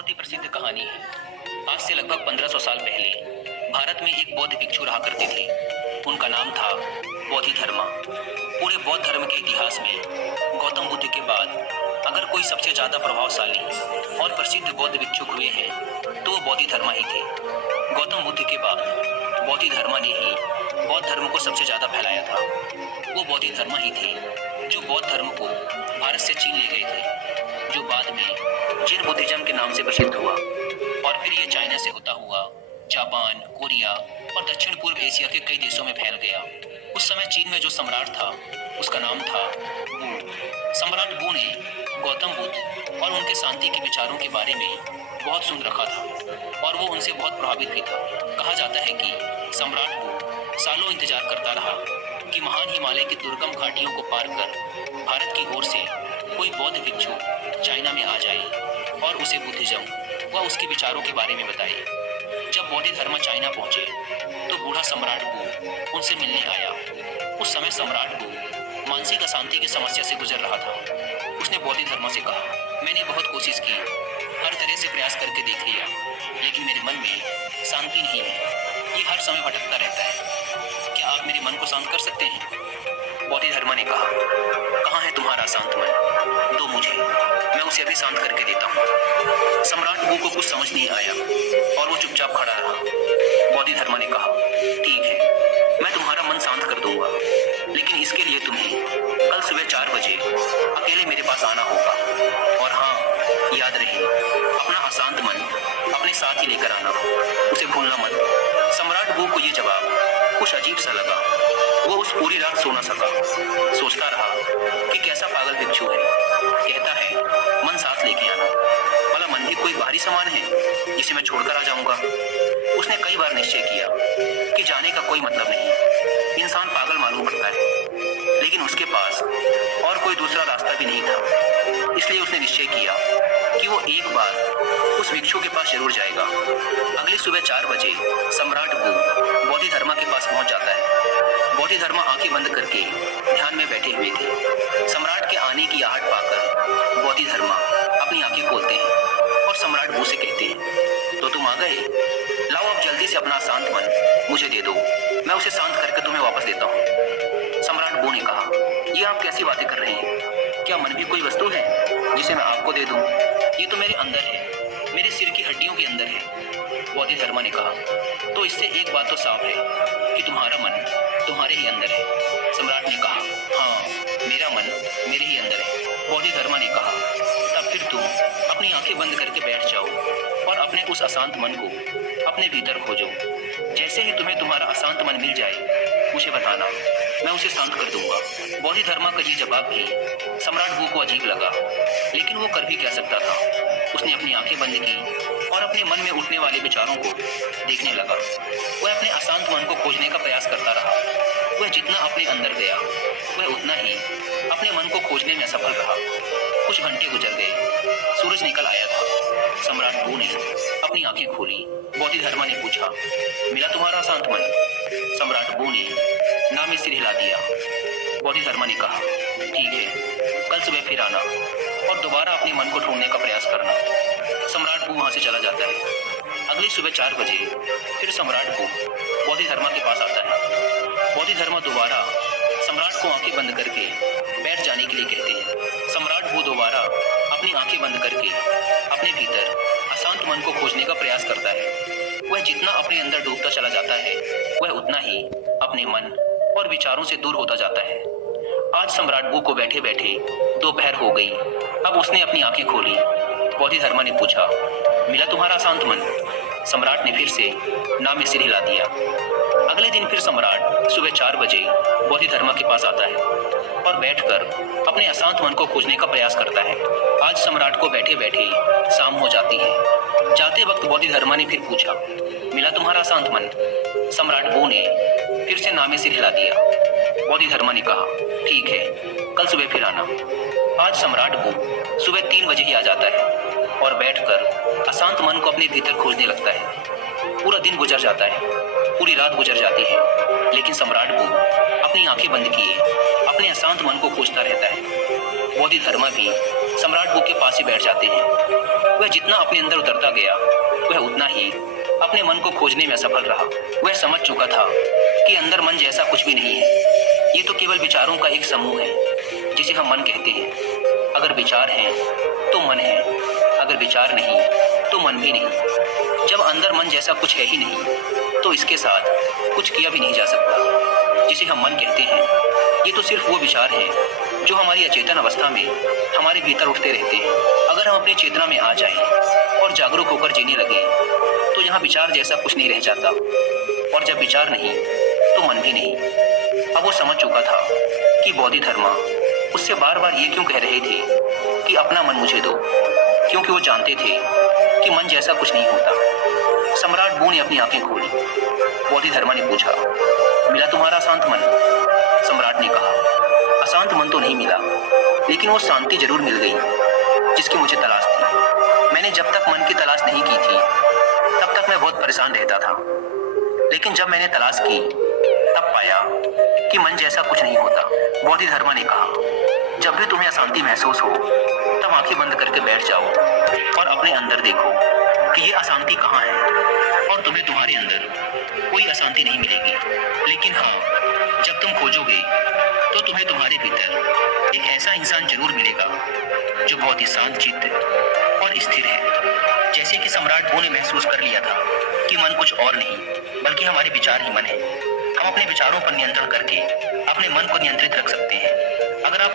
बहुत ही प्रसिद्ध कहानी है। आज से लगभग 1500 साल पहले भारत में एक बौद्ध भिक्षु रहा करते थे। उनका नाम था बोधिधर्मा। पूरे बौद्ध धर्म के इतिहास में गौतम बुद्ध के बाद अगर कोई सबसे ज्यादा प्रभावशाली और प्रसिद्ध बौद्ध भिक्षुक हुए हैं तो वो बोधिधर्मा ही थे। गौतम बुद्ध के बाद बोधिधर्मा ने ही बौद्ध धर्म को सबसे ज्यादा फैलाया था। वो बोधिधर्मा ही थे जो बौद्ध धर्म को भारत से चीन ले गए थे, जो बाद में जिन बुद्धिज्म के नाम से प्रसिद्ध हुआ और फिर ये चाइना से होता हुआ जापान, कोरिया और दक्षिण पूर्व एशिया के कई देशों में फैल गया। उस समय चीन में जो सम्राट था उसका नाम था वू। सम्राट वू ने गौतम बुद्ध और उनके शांति के विचारों के बारे में बहुत सुन रखा था और वो उनसे बहुत प्रभावित भी था। कहा जाता है कि सम्राट वू सालों इंतजार करता रहा कि महान हिमालय की दुर्गम घाटियों को पार कर भारत की ओर से कोई बौद्ध भिक्षु चाइना में आ जाए और उसे बुद्धिज्म व उसके विचारों के बारे में बताए। जब बोधिधर्मा चाइना पहुंचे तो बूढ़ा सम्राट वू उनसे मिलने आया। उस समय सम्राट वू मानसिक अशांति की समस्या से गुजर रहा था। उसने बोधिधर्मा से कहा, मैंने बहुत कोशिश की, हर तरह से प्रयास करके देख लिया, लेकिन मेरे मन में शांति नहीं है। ये हर समय भटकता रहता है। क्या आप मेरे मन को शांत कर सकते हैं? बोधिधर्मा ने कहा, कहाँ है तुम्हारा शांत मन? दो मुझे, मैं उसे अभी शांत करके देता हूँ। सम्राट वू को कुछ समझ नहीं आया और वो चुपचाप खड़ा रहा। बोधिधर्मा ने कहा, ठीक है, मैं तुम्हारा मन शांत कर दूंगा, लेकिन इसके लिए तुम्हें कल सुबह 4 बजे अकेले मेरे पास आना होगा। और हाँ, याद रहे, अपना अशांत मन अपने साथ ही लेकर आना, उसे भूलना मत। सम्राट वू को ये जवाब कुछ अजीब सा लगा। वो उस पूरी रात सो न सका। सोचता रहा कि कैसा पागल भिक्षु है, कहता है मन साथ लेके आना। भला मन भी कोई बाहरी सामान है जिसे मैं छोड़कर आ जाऊंगा? उसने कई बार निश्चय किया कि जाने का कोई मतलब नहीं, इंसान पागल मालूम पड़ता है, लेकिन उसके पास और कोई दूसरा रास्ता भी नहीं था। इसलिए उसने निश्चय किया कि वो एक बार उस भिक्षु के पास जरूर जाएगा। अगली सुबह 4 बजे सम्राट वू बोधिधर्मा के पास पहुंच जाता है। बोधिधर्मा आंखें बंद करके ध्यान में बैठे हुए थे। सम्राट के आने की आहट पाकर बोधिधर्मा अपनी आंखें खोलते हैं और सम्राट वू से कहते हैं, तो तुम आ गए? लाओ अब जल्दी से अपना शांत मन मुझे दे दो, मैं उसे शांत करके तुम्हें वापस देता हूँ। सम्राट वू ने कहा, ये आप कैसी बातें कर रहे हैं? क्या मन भी कोई वस्तु है जिसे मैं आपको दे दूं? ये तो मेरे अंदर है, मेरे सिर की हड्डियों के अंदर है। बोधिधर्मा ने कहा, तो इससे एक बात तो साफ है कि तुम्हारा मन तुम्हारे ही अंदर है। सम्राट ने कहा, हाँ, मेरा मन मेरे ही अंदर है। बोधिधर्मा ने कहा, तब फिर तुम अपनी आंखें बंद करके बैठ जाओ और अपने उस अशांत मन को अपने भीतर खोजो। जैसे ही तुम्हें तुम्हारा अशांत मन मिल जाए मुझे बताना, मैं उसे शांत कर दूंगा। बोधिधर्मा का ये जवाब भी सम्राट वू को अजीब लगा, लेकिन वो कर भी क्या सकता था। उसने अपनी आंखें बंद की और अपने मन में उठने वाले विचारों को देखने लगा। वह अपने अशांत मन को खोजने का प्रयास करता रहा। वह जितना अपने अंदर गया वह उतना ही अपने मन को खोजने में असफल रहा। कुछ घंटे गुजर गए, सूरज निकल आया था। सम्राट वू ने अपनी आंखें खोली। बोधिधर्मा ने पूछा, मिला तुम्हारा शांत मन? सम्राट वू ने ना में सिर हिला दिया। बोधिधर्मा ने कहा, ठीक है, कल सुबह फिर आना और दोबारा अपने मन को ढूंढने का प्रयास करना। सम्राट वू वहां से चला जाता है। अगली सुबह 4 बजे फिर सम्राट वू बोधिधर्मा के पास आता है। बोधिधर्मा दोबारा सम्राट को आंखें बंद करके बैठ जाने के लिए कहते हैं। सम्राट वू दोबारा अपनी आंखें बंद करके अपने भीतर अशांत मन को खोजने का प्रयास करता है। वह जितना अपने अंदर डूबता चला जाता है वह उतना ही अपने मन और विचारों से दूर होता जाता है। आज सम्राट वू को बैठे बैठे दोपहर हो गई। अब उसने अपनी आंखें खोली। बोधिधर्मा ने पूछा, मिला तुम्हारा शांत मन? सम्राट ने फिर से ना में सिर हिला दिया। अगले दिन फिर सम्राट सुबह 4 बजे बोधिधर्मा के पास आता है और बैठकर अपने अशांत मन को खोजने का प्रयास करता है। आज सम्राट को बैठे बैठे शाम हो जाती है। जाते वक्त बोधिधर्मा ने फिर पूछा, मिला तुम्हारा शांत मन? सम्राट वू ने फिर से ना में सिर हिला दिया। बोधिधर्मा ने कहा, ठीक है, कल सुबह फिर आना। आज सम्राट वू सुबह 3 बजे ही आ जाता है और बैठकर अशांत मन को अपने भीतर खोजने लगता है। पूरा दिन गुजर जाता है, पूरी रात गुजर जाती है, लेकिन सम्राट वू अपनी आंखें बंद किए अपने अशांत मन को खोजता रहता है। बोधिधर्मा भी सम्राट वू के पास ही बैठ जाते हैं। वह जितना अपने अंदर उतरता गया वह उतना ही अपने मन को खोजने में असफल रहा। वह समझ चुका था कि अंदर मन जैसा कुछ भी नहीं है। ये तो केवल विचारों का एक समूह है जिसे हम मन कहते हैं। अगर विचार हैं तो मन है, अगर विचार नहीं तो मन भी नहीं। जब अंदर मन जैसा कुछ है ही नहीं तो इसके साथ कुछ किया भी नहीं जा सकता। जिसे हम मन कहते हैं ये तो सिर्फ वो विचार हैं जो हमारी अचेतन अवस्था में हमारे भीतर उठते रहते हैं। अगर हम अपनी चेतना में आ जाएं और जागरूक होकर जीने लगे तो यहाँ विचार जैसा कुछ नहीं रह जाता, और जब विचार नहीं तो मन भी नहीं। अब वो समझ चुका था कि बोधिधर्मा उससे बार बार ये क्यों कह रहे थे कि अपना मन मुझे दो, क्योंकि वो जानते थे कि मन जैसा कुछ नहीं होता। सम्राट बू ने अपनी आंखें खोली। बोधिधर्मा ने पूछा, मिला तुम्हारा अशांत मन? सम्राट ने कहा, अशांत मन तो नहीं मिला, लेकिन वो शांति जरूर मिल गई जिसकी मुझे तलाश थी। मैंने जब तक मन की तलाश नहीं की थी तब तक मैं बहुत परेशान रहता था, लेकिन जब मैंने तलाश की तब पाया कि मन जैसा कुछ नहीं होता। बोधिधर्मा ने कहा, जब भी तुम्हें अशांति महसूस हो तब आंखें बंद करके बैठ जाओ और अपने अंदर देखो कि ये अशांति कहाँ है, और तुम्हें तुम्हारे अंदर कोई अशांति नहीं मिलेगी। लेकिन हाँ, जब तुम खोजोगे तो तुम्हें तुम्हारे भीतर एक ऐसा इंसान जरूर मिलेगा जो बहुत ही शांत चित्त और स्थिर है। जैसे कि सम्राट बू ने महसूस कर लिया था कि मन कुछ और नहीं बल्कि हमारे विचार ही मन है। हम अपने विचारों पर नियंत्रण करके अपने मन को नियंत्रित रख सकते हैं।